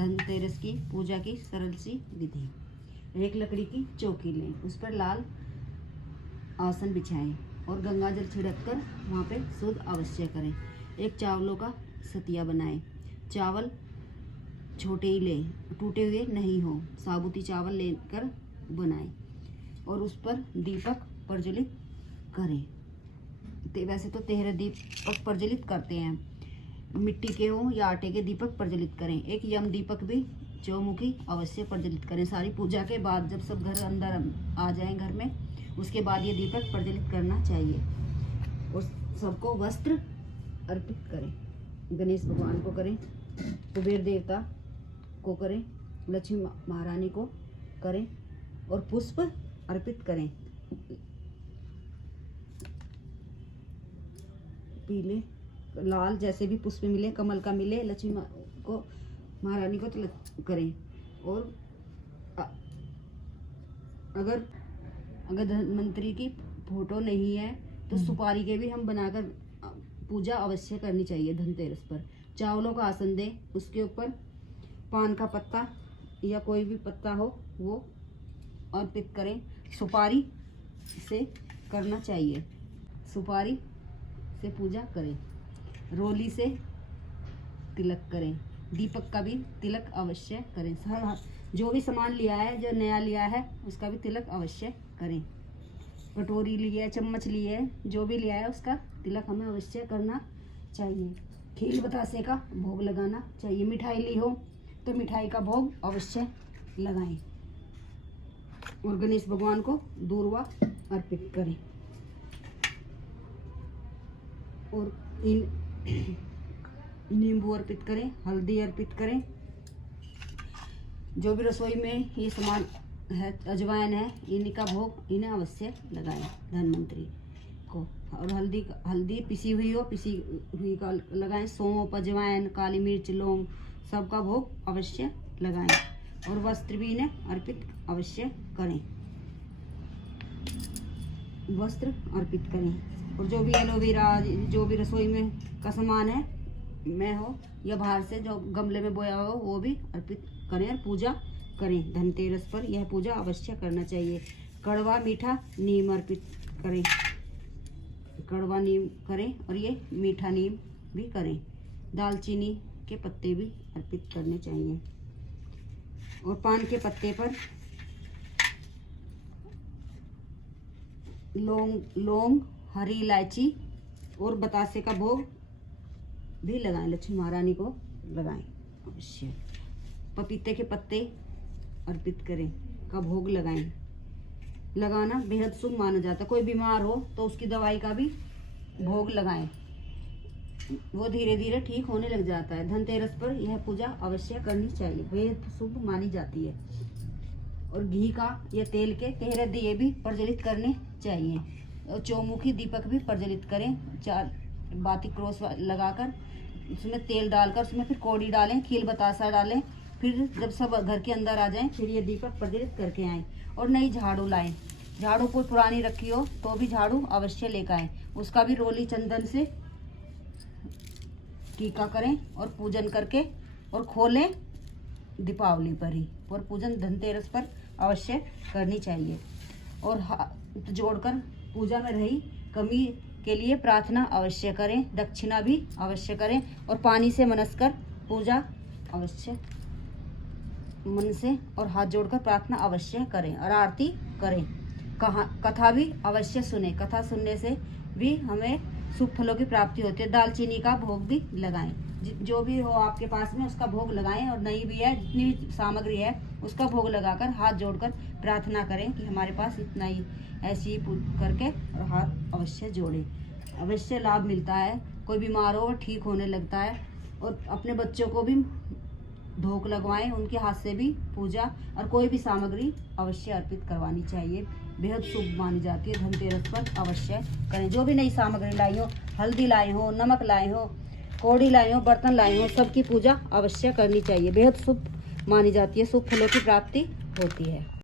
धनतेरस की पूजा की सरल सी विधि। एक लकड़ी की चौकी लें, उस पर लाल आसन बिछाएं और गंगा जल छिड़क कर वहाँ पे शुद्ध अवश्य करें। एक चावलों का सतिया बनाएं। चावल छोटे ही लें, टूटे हुए नहीं हो, साबुती चावल लेकर बनाएं और उस पर दीपक प्रज्वलित करें। वैसे तो 13 दीपक प्रज्वलित करते हैं, मिट्टी के हो या आटे के दीपक प्रज्वलित करें। एक यम दीपक भी चौमुखी अवश्य प्रज्वलित करें। सारी पूजा के बाद जब सब घर अंदर आ जाएं घर में, उसके बाद ये दीपक प्रज्वलित करना चाहिए। और सबको वस्त्र अर्पित करें। गणेश भगवान को करें, कुबेर देवता को करें, लक्ष्मी महारानी को करें और पुष्प अर्पित करें। पीले लाल जैसे भी पुष्प मिले, कमल का मिले, लक्ष्मी को महारानी को तिलक करें। और अगर धन्वंतरी की फोटो नहीं है तो सुपारी के भी हम बनाकर पूजा अवश्य करनी चाहिए धनतेरस पर। चावलों का आसन दें, उसके ऊपर पान का पत्ता या कोई भी पत्ता हो वो अर्पित करें। सुपारी से करना चाहिए, सुपारी से पूजा करें। रोली से तिलक करें, दीपक का भी तिलक अवश्य करें। जो भी सामान लिया है, जो नया लिया है, उसका भी तिलक अवश्य करें। कटोरी ली है, चम्मच ली है, जो भी लिया है उसका तिलक हमें अवश्य करना चाहिए। खीर बतासे का भोग लगाना चाहिए। मिठाई ली हो तो मिठाई का भोग अवश्य लगाएं और गणेश भगवान को दूर्वा अर्पित करें। और नींबू अर्पित करें, हल्दी अर्पित करें। जो भी रसोई में ये सामान है, अजवाइन है, इनका भोग इन्हें अवश्य लगाएं धन्वंतरी को। और हल्दी पिसी हुई हो, पिसी हुई का लगाएं। सौंफ, अजवाइन, काली मिर्च, लौंग सबका भोग अवश्य लगाएं और वस्त्र भी इन्हें अर्पित अवश्य करें, वस्त्र अर्पित करें। और जो भी एलोवेरा, जो भी रसोई में का सामान है, में हो या बाहर से जो गमले में बोया हो, वो भी अर्पित करें और पूजा करें। धनतेरस पर यह पूजा अवश्य करना चाहिए। कड़वा मीठा नीम अर्पित करें, कड़वा नीम करें और ये मीठा नीम भी करें। दालचीनी के पत्ते भी अर्पित करने चाहिए और पान के पत्ते पर लौंग, हरी इलायची और बतासे का भोग भी लगाएं। लक्ष्मी महारानी को लगाएं अवश्य। पपीते के पत्ते अर्पित करें का भोग लगाएं। लगाना बेहद शुभ माना जाता है। कोई बीमार हो तो उसकी दवाई का भी भोग लगाएं, वो धीरे धीरे ठीक होने लग जाता है। धनतेरस पर यह पूजा अवश्य करनी चाहिए, बेहद शुभ मानी जाती है। और घी का या तेल के 13 दिए भी प्रज्वलित करने चाहिए और चौमुखी दीपक भी प्रज्वलित करें। 4 बाती क्रॉस लगाकर उसमें तेल डालकर उसमें फिर कौड़ी डालें, खील बतासा डालें। फिर जब सब घर के अंदर आ जाएं, फिर ये दीपक प्रज्वलित करके आएँ। और नई झाड़ू लाएं। झाड़ू कोई पुरानी रखी हो तो भी झाड़ू अवश्य लेकर आएँ। उसका भी रोली चंदन से टीका करें और पूजन करके और खोलें दीपावली पर ही। और पूजन धनतेरस पर अवश्य करनी चाहिए। और हाथ जोड़कर पूजा में रही कमी के लिए प्रार्थना अवश्य करें। दक्षिणा भी अवश्य करें और पानी से मनसकर पूजा अवश्य मन से और हाथ जोड़कर प्रार्थना अवश्य करें और आरती करें। कथा भी अवश्य सुने। कथा सुनने से भी हमें शुभ फलों की प्राप्ति होती है। दालचीनी का भोग भी लगाएं। जो भी हो आपके पास में उसका भोग लगाएं और नहीं भी है, जितनी भी सामग्री है उसका भोग लगाकर हाथ जोड़कर प्रार्थना करें कि हमारे पास इतना ही, ऐसे ही करके और हाथ अवश्य जोड़ें। अवश्य लाभ मिलता है। कोई बीमार हो ठीक होने लगता है। और अपने बच्चों को भी धोक लगवाएं, उनके हाथ से भी पूजा और कोई भी सामग्री अवश्य अर्पित करवानी चाहिए, बेहद शुभ मानी जाती है। धनतेरस पर अवश्य करें। जो भी नई सामग्री लाई हो, हल्दी लाए हो, नमक लाए हो, कौड़ी लाए हो, बर्तन लाए हो, सबकी पूजा अवश्य करनी चाहिए, बेहद शुभ मानी जाती है। शुभ फलों की प्राप्ति होती है।